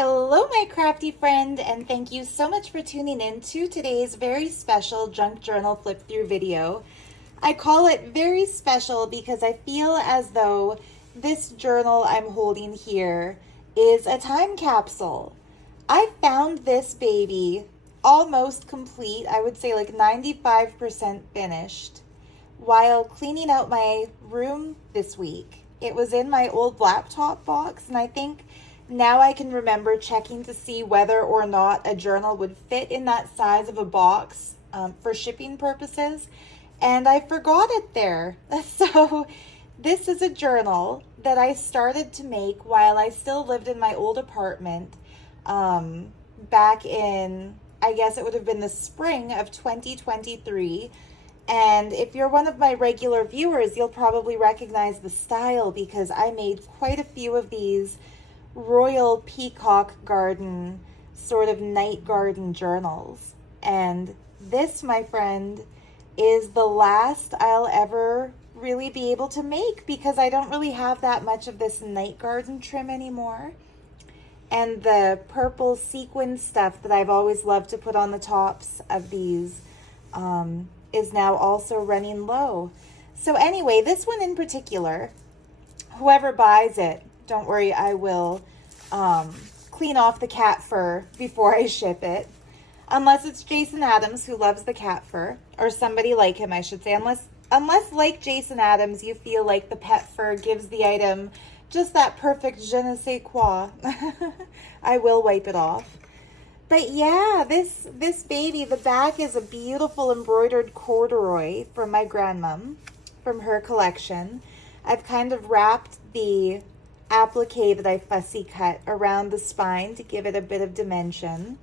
Hello, my crafty friend, and thank you so much for tuning in to today's very special junk journal flip through video. I call it very special because I feel as though this journal I'm holding here is a time capsule. I found this baby almost complete, I would say like 95% finished, while cleaning out my room this week. It was in my old laptop box, and I think now I can remember checking to see whether or not a journal would fit in that size of a box for shipping purposes, and I forgot it there. So this is a journal that I started to make while I still lived in my old apartment back in, I guess it would have been the spring of 2023. And if you're one of my regular viewers, you'll probably recognize the style because I made quite a few of these royal peacock garden sort of night garden journals. And this, my friend, is the last I'll ever really be able to make because I don't really have that much of this night garden trim anymore. And the purple sequin stuff that I've always loved to put on the tops of these is now also running low. So anyway, this one in particular, whoever buys it, don't worry, I will clean off the cat fur before I ship it. Unless it's Jason Adams who loves the cat fur, or somebody like him, I should say. Unless like Jason Adams, you feel like the pet fur gives the item just that perfect je ne sais quoi. I will wipe it off. But yeah, this baby, the back is a beautiful embroidered corduroy from my grandmom, from her collection. I've kind of wrapped the applique that I fussy cut around the spine to give it a bit of dimension.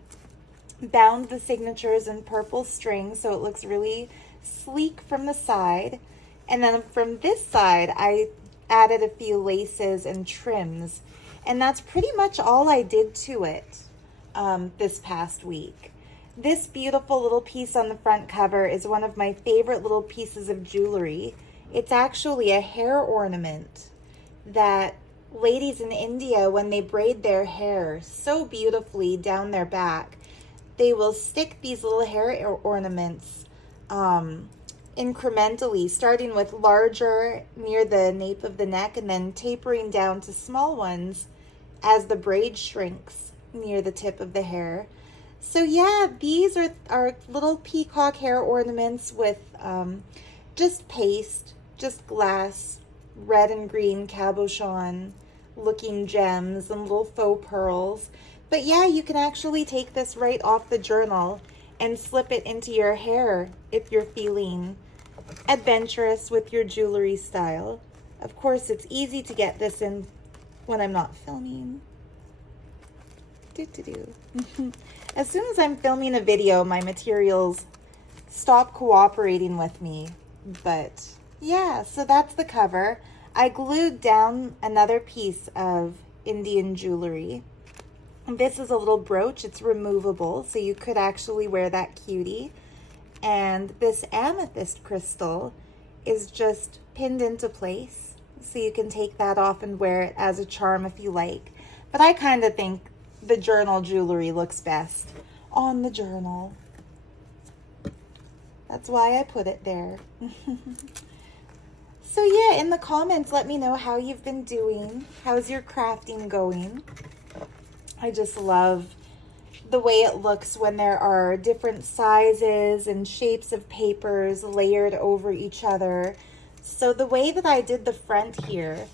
Bound the signatures in purple string so it looks really sleek from the side. And then from this side, I added a few laces and trims. And that's pretty much all I did to it this past week. This beautiful little piece on the front cover is one of my favorite little pieces of jewelry. It's actually a hair ornament that ladies in India, when they braid their hair so beautifully down their back, they will stick these little hair ornaments incrementally, starting with larger near the nape of the neck and then tapering down to small ones as the braid shrinks near the tip of the hair. So yeah, these are little peacock hair ornaments with just paste, just glass, red and green cabochon looking gems and little faux pearls. But yeah, you can actually take this right off the journal and slip it into your hair if you're feeling adventurous with your jewelry style. Of course, it's easy to get this in when I'm not filming. As soon as I'm filming a video, my materials stop cooperating with me. But yeah, so that's the cover. I glued down another piece of Indian jewelry. This is a little brooch. It's removable, so you could actually wear that cutie. And this amethyst crystal is just pinned into place, so you can take that off and wear it as a charm if you like. But I kind of think the journal jewelry looks best on the journal. That's why I put it there. So yeah, in the comments, let me know how you've been doing. How's your crafting going? I just love the way it looks when there are different sizes and shapes of papers layered over each other. So the way that I did the front here,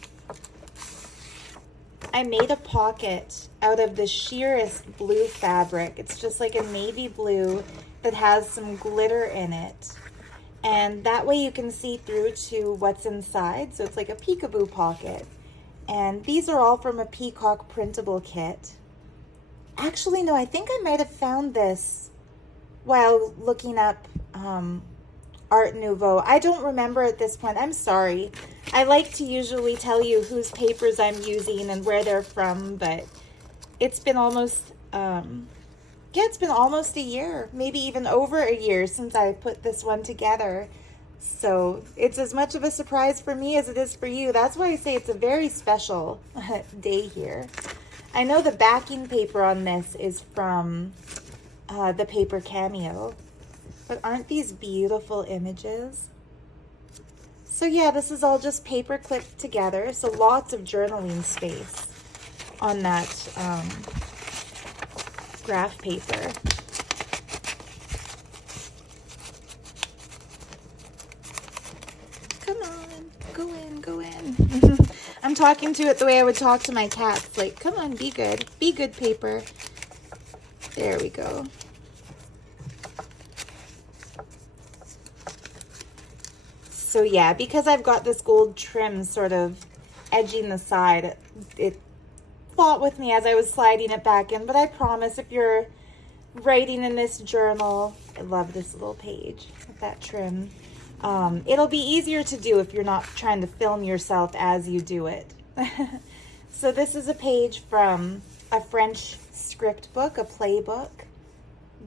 I made a pocket out of the sheerest blue fabric. It's just like a navy blue that has some glitter in it. And that way you can see through to what's inside. So it's like a peekaboo pocket. And these are all from a Peacock printable kit. Actually, no, I think I might have found this while looking up Art Nouveau. I don't remember at this point. I'm sorry. I like to usually tell you whose papers I'm using and where they're from, but it's been almost, it's been almost a year, maybe even over a year since I put this one together. So it's as much of a surprise for me as it is for you. That's why I say it's a very special day here. I know the backing paper on this is from the paper Cameo, but aren't these beautiful images? So yeah, this is all just paper clipped together, so lots of journaling space on that graph paper. Come on, go in, go in. I'm talking to it the way I would talk to my cats, like, come on, be good paper. There we go. So yeah, because I've got this gold trim sort of edging the side, it fought with me as I was sliding it back in, but I promise if you're writing in this journal, I love this little page with that trim. It'll be easier to do if you're not trying to film yourself as you do it. So this is a page from a French script book, a playbook.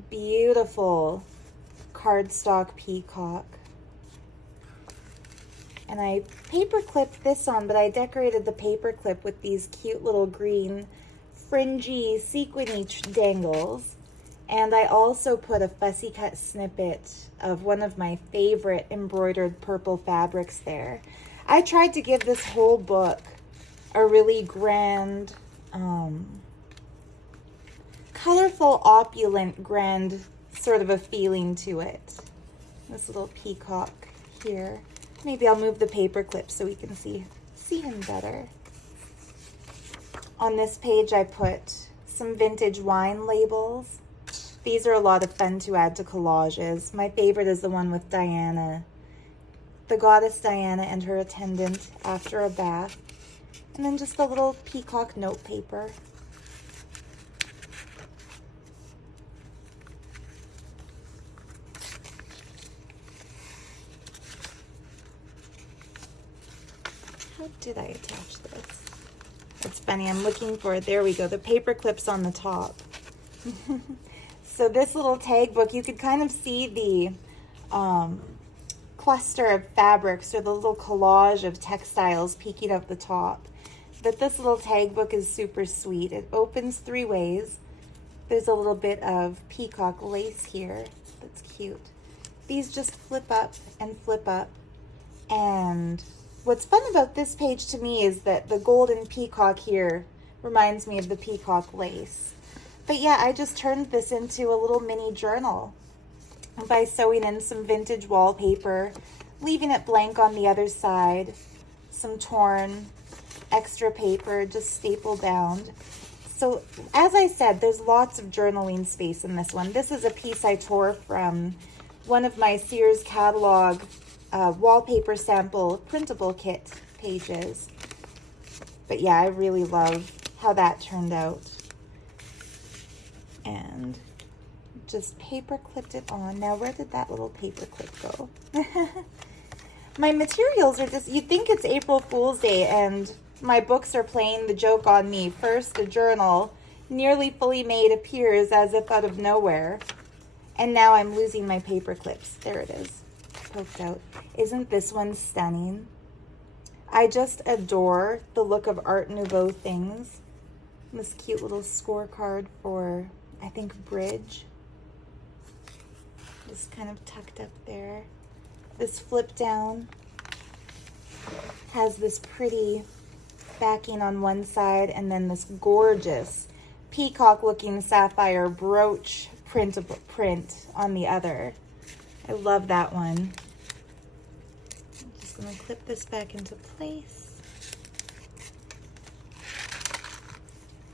Beautiful cardstock peacock. And I paper clipped this on, but I decorated the paper clip with these cute little green fringy sequiny dangles. And I also put a fussy cut snippet of one of my favorite embroidered purple fabrics there. I tried to give this whole book a really grand, colorful, opulent, grand sort of a feeling to it. This little peacock here. Maybe I'll move the paper clip so we can see him better. On this page, I put some vintage wine labels. These are a lot of fun to add to collages. My favorite is the one with Diana, the goddess Diana and her attendant after a bath. And then just a little peacock note paper. How did I attach this? It's funny, I'm looking for it. There we go, the paper clip's on the top. So this little tag book, you could kind of see the cluster of fabrics or the little collage of textiles peeking out the top. But this little tag book is super sweet. It opens 3 ways. There's a little bit of peacock lace here. That's cute. These just flip up and flip up. And what's fun about this page to me is that the golden peacock here reminds me of the peacock lace. But yeah, I just turned this into a little mini journal by sewing in some vintage wallpaper, leaving it blank on the other side, some torn extra paper just staple bound. So as I said, there's lots of journaling space in this one. This is a piece I tore from one of my Sears catalog wallpaper sample printable kit pages. But yeah, I really love how that turned out. And just paper clipped it on. Now, where did that little paper clip go? My materials are just, you'd think it's April Fool's Day and my books are playing the joke on me. First, a journal, nearly fully made, appears as if out of nowhere. And now I'm losing my paper clips. There it is, poked out. Isn't this one stunning? I just adore the look of Art Nouveau things. This cute little scorecard for, I think, bridge. Just kind of tucked up there. This flip down has this pretty backing on one side and then this gorgeous peacock looking sapphire brooch print on the other. I love that one. I'm just going to clip this back into place.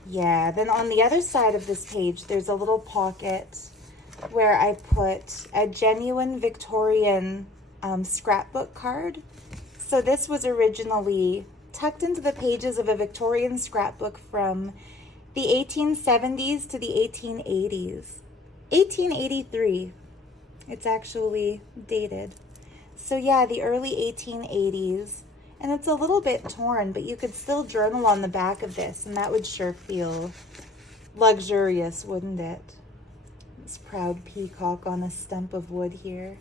Yeah, then on the other side of this page, there's a little pocket where I put a genuine Victorian scrapbook card. So this was originally tucked into the pages of a Victorian scrapbook from the 1870s to the 1880s. 1883, it's actually dated. So yeah, the early 1880s. And it's a little bit torn, but you could still journal on the back of this, and that would sure feel luxurious, wouldn't it? This proud peacock on a stump of wood here.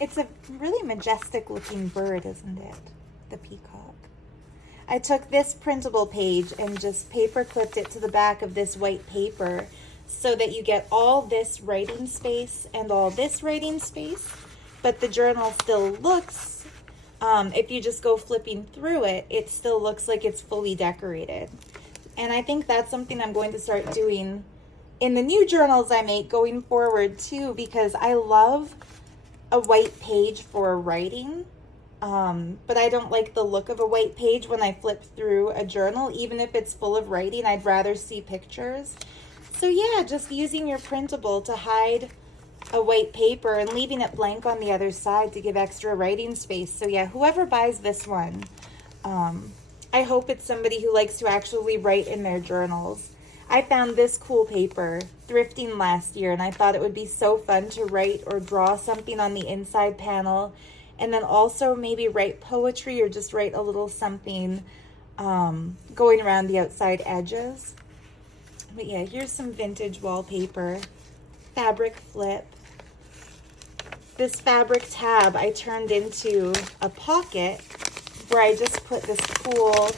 It's a really majestic looking bird, isn't it? The peacock. I took this printable page and just paper clipped it to the back of this white paper so that you get all this writing space and all this writing space, but the journal still looks, if you just go flipping through it, it still looks like it's fully decorated. And I think that's something I'm going to start doing in the new journals I make going forward too, because I love a white page for writing. But I don't like the look of a white page when I flip through a journal. Even if it's full of writing, I'd rather see pictures. So yeah, just using your printable to hide a white paper and leaving it blank on the other side to give extra writing space. So yeah, whoever buys this one, I hope it's somebody who likes to actually write in their journals. I found this cool paper thrifting last year, and I thought it would be so fun to write or draw something on the inside panel, and then also maybe write poetry or just write a little something going around the outside edges. But yeah, here's some vintage wallpaper, fabric flip. This fabric tab I turned into a pocket where I just put this cool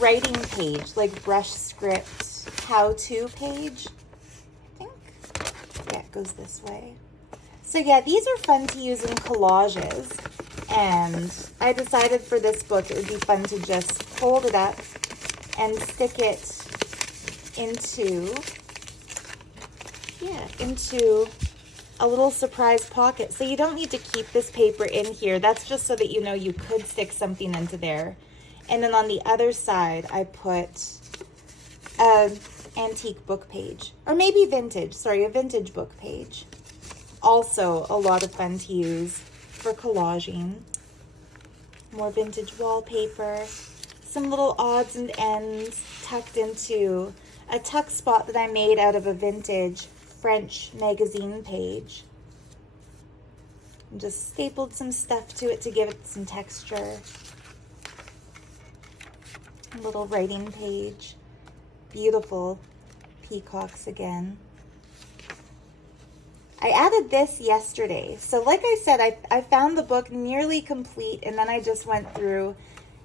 writing page, like brush script how-to page, I think. Yeah, it goes this way. So yeah, these are fun to use in collages, and I decided for this book it would be fun to just fold it up and stick it into a little surprise pocket. So you don't need to keep this paper in here. That's just so that you know you could stick something into there. And then on the other side, I put an antique book page, or maybe vintage, sorry, a vintage book page. Also a lot of fun to use for collaging. More vintage wallpaper, some little odds and ends tucked into a tuck spot that I made out of a vintage French magazine page. And just stapled some stuff to it to give it some texture. A little writing page. Beautiful peacocks again. I added this yesterday. So like I said, I found the book nearly complete, and then I just went through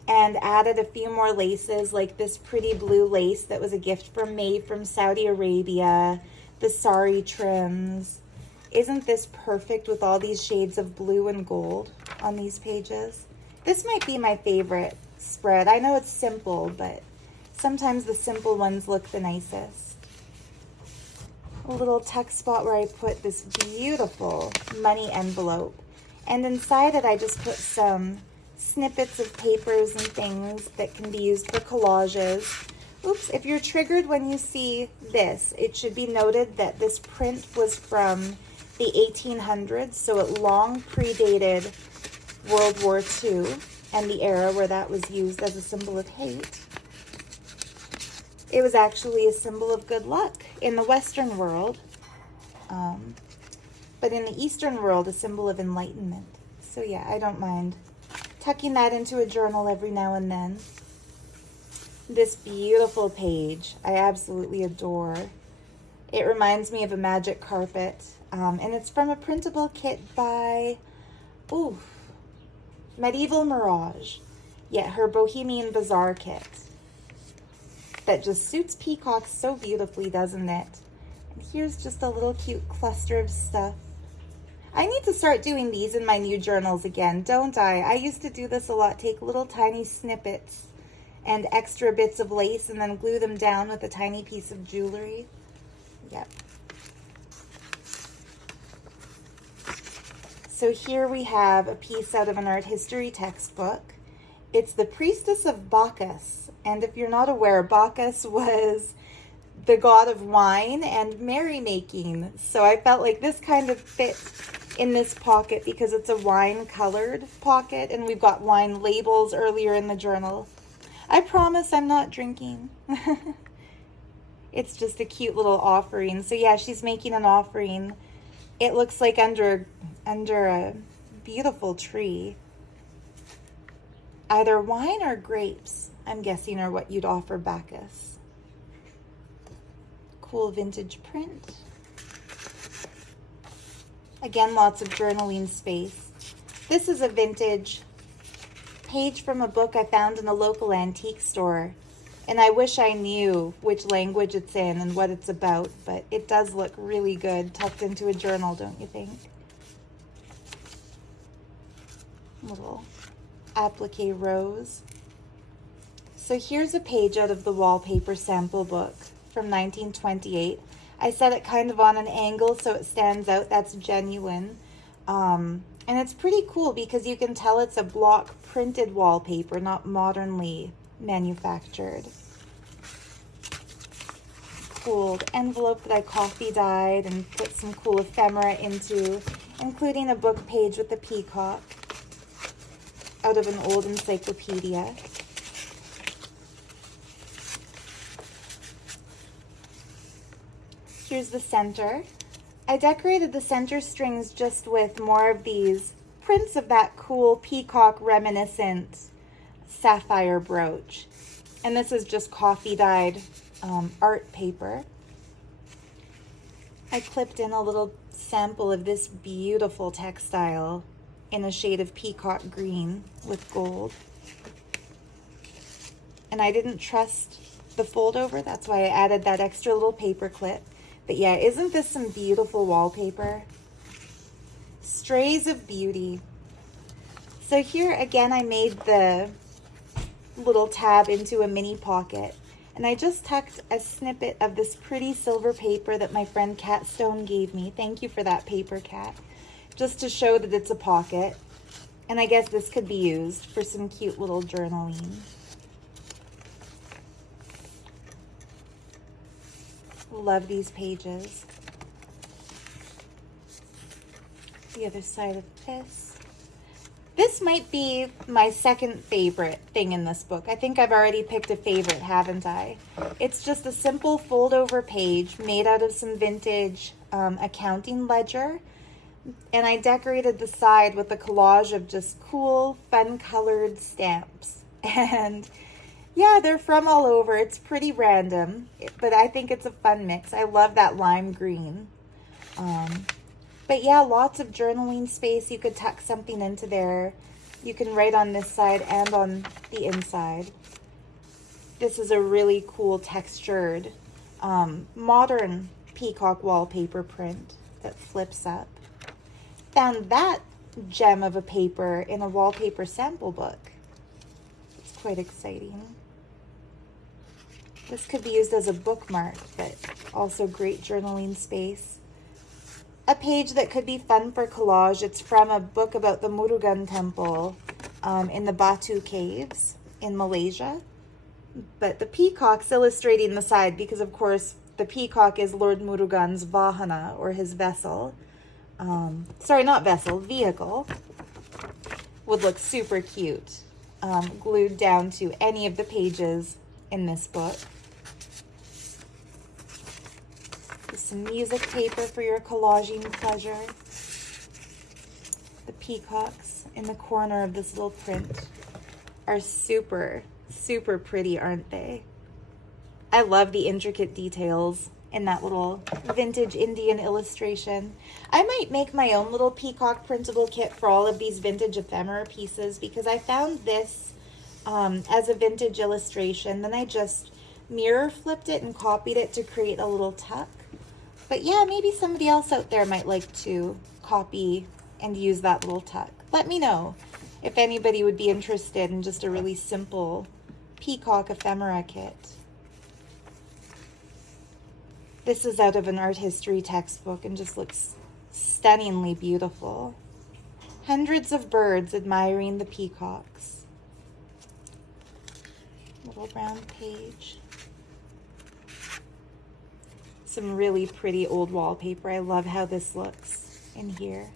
and added a few more laces, like this pretty blue lace that was a gift from May from Saudi Arabia, the sari trims. Isn't this perfect with all these shades of blue and gold on these pages? This might be my favorite spread. I know it's simple, but sometimes the simple ones look the nicest. A little tuck spot where I put this beautiful money envelope, and inside it I just put some snippets of papers and things that can be used for collages. Oops, if you're triggered when you see this, it should be noted that this print was from the 1800s, so it long predated World War II and the era where that was used as a symbol of hate. It was actually a symbol of good luck in the Western world, but in the Eastern world, a symbol of enlightenment. So yeah, I don't mind tucking that into a journal every now and then. This beautiful page, I absolutely adore. It reminds me of a magic carpet, and it's from a printable kit by, Medieval Mirage. Yeah, her Bohemian Bazaar kit. That just suits peacocks so beautifully, doesn't it? And here's just a little cute cluster of stuff. I need to start doing these in my new journals again, don't I? I used to do this a lot, take little tiny snippets and extra bits of lace and then glue them down with a tiny piece of jewelry. Yep. So here we have a piece out of an art history textbook. It's the Priestess of Bacchus. And if you're not aware, Bacchus was the god of wine and merrymaking. So I felt like this kind of fit in this pocket because it's a wine-colored pocket, and we've got wine labels earlier in the journal. I promise I'm not drinking. It's just a cute little offering. So yeah, she's making an offering. It looks like under a beautiful tree. Either wine or grapes, I'm guessing, are what you'd offer Bacchus. Cool vintage print. Again, lots of journaling space. This is a vintage page from a book I found in a local antique store. And I wish I knew which language it's in and what it's about, but it does look really good tucked into a journal, don't you think? Little applique rose. So here's a page out of the wallpaper sample book from 1928. I set it kind of on an angle so it stands out. That's genuine. And it's pretty cool because you can tell it's a block printed wallpaper, not modernly manufactured. Cool envelope that I coffee dyed and put some cool ephemera into, including a book page with a peacock out of an old encyclopedia. Here's the center. I decorated the center strings just with more of these prints of that cool peacock reminiscent sapphire brooch. And this is just coffee dyed art paper. I clipped in a little sample of this beautiful textile in a shade of peacock green with gold. And I didn't trust the fold over, that's why I added that extra little paper clip. But yeah, isn't this some beautiful wallpaper? Strays of beauty. So here again, I made the little tab into a mini pocket. And I just tucked a snippet of this pretty silver paper that my friend Cat Stone gave me. Thank you for that paper, Cat. Just to show that it's a pocket. And I guess this could be used for some cute little journaling. Love these pages. The other side of this. This might be my second favorite thing in this book. I think I've already picked a favorite, haven't I? It's just a simple fold-over page made out of some vintage accounting ledger. And I decorated the side with a collage of just cool, fun-colored stamps. And yeah, they're from all over. It's pretty random, but I think it's a fun mix. I love that lime green. But yeah, lots of journaling space. You could tuck something into there. You can write on this side and on the inside. This is a really cool textured, modern peacock wallpaper print that flips up. Found that gem of a paper in a wallpaper sample book. It's quite exciting. This could be used as a bookmark, but also great journaling space. A page that could be fun for collage. It's from a book about the Murugan temple in the Batu caves in Malaysia. But the peacock's illustrating the side because, of course, the peacock is Lord Murugan's vahana, or his vessel. Sorry, not vessel, vehicle. Would look super cute glued down to any of the pages in this book. Some music paper for your collaging pleasure. The peacocks in the corner of this little print are super, super pretty, aren't they? I love the intricate details in that little vintage Indian illustration. I might make my own little peacock printable kit for all of these vintage ephemera pieces because I found this as a vintage illustration. Then I just mirror flipped it and copied it to create a little tuck. But yeah, maybe somebody else out there might like to copy and use that little tuck. Let me know if anybody would be interested in just a really simple peacock ephemera kit. This is out of an art history textbook and just looks stunningly beautiful. Hundreds of birds admiring the peacocks. Little brown page. Some really pretty old wallpaper. I love how this looks in here.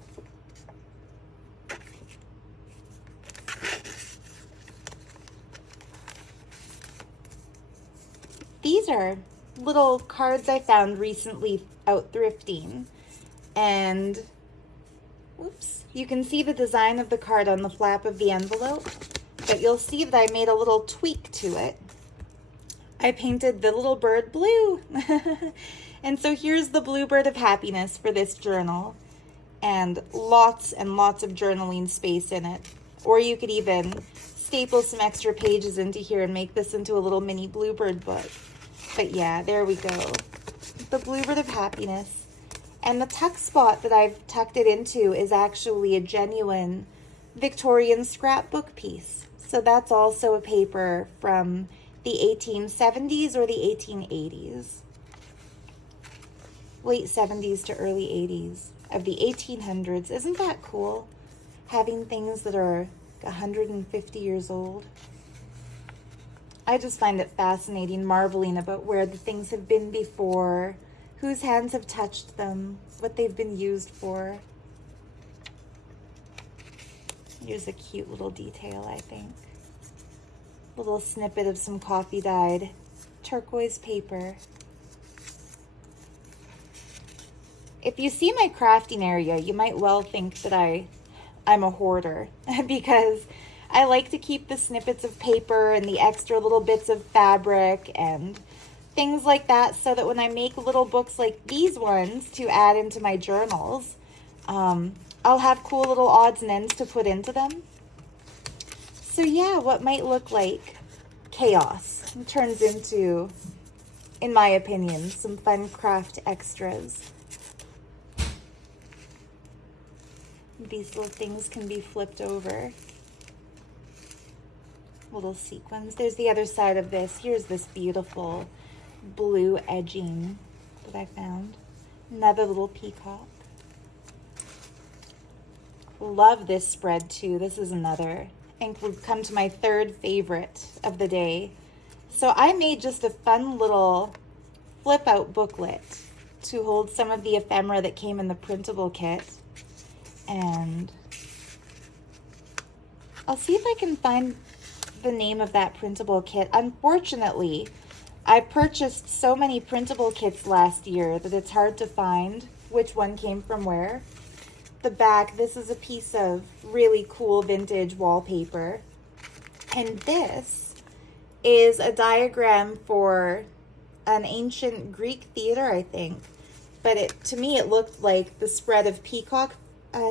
These are little cards I found recently out thrifting. And, oops, you can see the design of the card on the flap of the envelope, but you'll see that I made a little tweak to it. I painted the little bird blue. And so here's the bluebird of happiness for this journal. And lots of journaling space in it. Or you could even staple some extra pages into here and make this into a little mini bluebird book. But yeah, there we go. The Bluebird of Happiness. And the tuck spot that I've tucked it into is actually a genuine Victorian scrapbook piece. So that's also a paper from the 1870s or the 1880s. Late 70s to early 80s of the 1800s. Isn't that cool? Having things that are 150 years old. I just find it fascinating, marveling about where the things have been before, whose hands have touched them, what they've been used for. Here's a cute little detail, I think. Little snippet of some coffee dyed turquoise paper. If you see my crafting area, you might well think that I'm a hoarder because I like to keep the snippets of paper and the extra little bits of fabric and things like that so that when I make little books like these ones to add into my journals, I'll have cool little odds and ends to put into them. So yeah, what might look like chaos turns into, in my opinion, some fun craft extras. These little things can be flipped over. Little sequins. There's the other side of this. Here's this beautiful blue edging that I found. Another little peacock. Love this spread too. This is another. I think we've come to my third favorite of the day. So I made just a fun little flip out booklet to hold some of the ephemera that came in the printable kit. And I'll see if I can find the name of that printable kit. Unfortunately, I purchased so many printable kits last year that it's hard to find which one came from where. The back, this is a piece of really cool vintage wallpaper. And this is a diagram for an ancient Greek theater, I think. But to me, it looked like the spread of peacock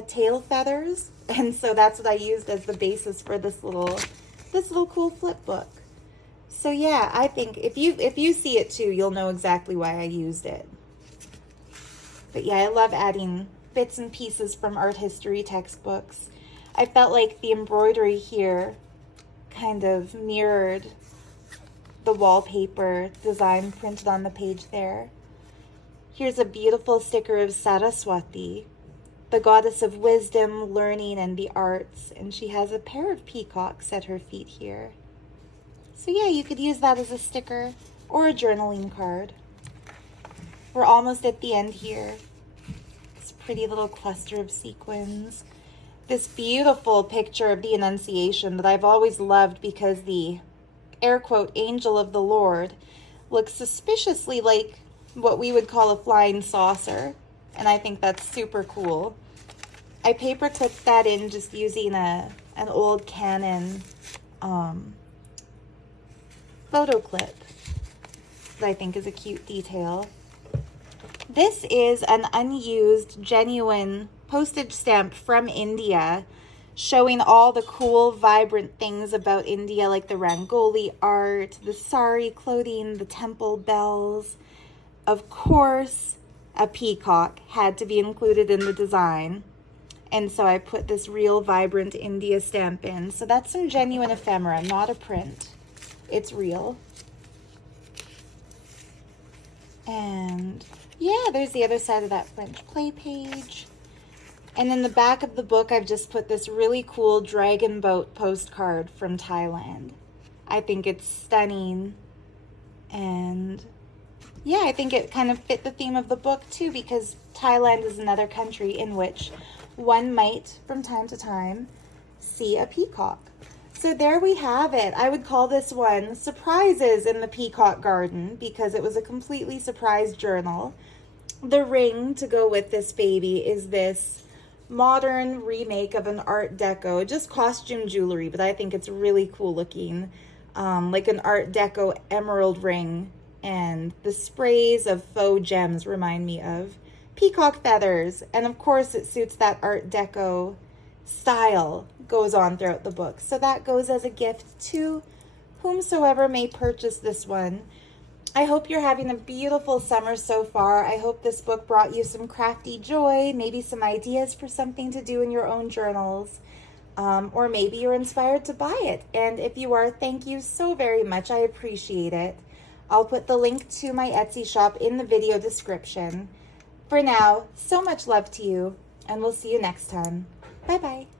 tail feathers. And so that's what I used as the basis for this little cool flip book. So yeah, I think if you see it too, you'll know exactly why I used it. But yeah, I love adding bits and pieces from art history textbooks. I felt like the embroidery here kind of mirrored the wallpaper design printed on the page there. Here's a beautiful sticker of Saraswati, the goddess of wisdom, learning, and the arts, and she has a pair of peacocks at her feet here. So yeah, you could use that as a sticker or a journaling card. We're almost at the end here. This pretty little cluster of sequins. This beautiful picture of the Annunciation that I've always loved because the air quote angel of the Lord looks suspiciously like what we would call a flying saucer. And I think that's super cool. I paper clipped that in just using an old Canon photo clip that I think is a cute detail. This is an unused, genuine postage stamp from India showing all the cool, vibrant things about India, like the Rangoli art, the sari clothing, the temple bells. Of course, a peacock had to be included in the design. And so I put this real vibrant India stamp in. So that's some genuine ephemera, not a print. It's real. And yeah, there's the other side of that French play page. And in the back of the book, I've just put this really cool dragon boat postcard from Thailand. I think it's stunning. And yeah, I think it kind of fit the theme of the book too, because Thailand is another country in which one might, from time to time, see a peacock. So there we have it. I would call this one Surprises in the Peacock Garden because it was a completely surprise journal. The ring to go with this baby is this modern remake of an Art Deco, just costume jewelry, but I think it's really cool looking, like an Art Deco emerald ring. And the sprays of faux gems remind me of peacock feathers. And of course it suits that Art Deco style goes on throughout the book. So that goes as a gift to whomsoever may purchase this one. I hope you're having a beautiful summer so far. I hope this book brought you some crafty joy, maybe some ideas for something to do in your own journals, or maybe you're inspired to buy it. And if you are, thank you so very much. I appreciate it. I'll put the link to my Etsy shop in the video description. For now, so much love to you, and we'll see you next time. Bye-bye.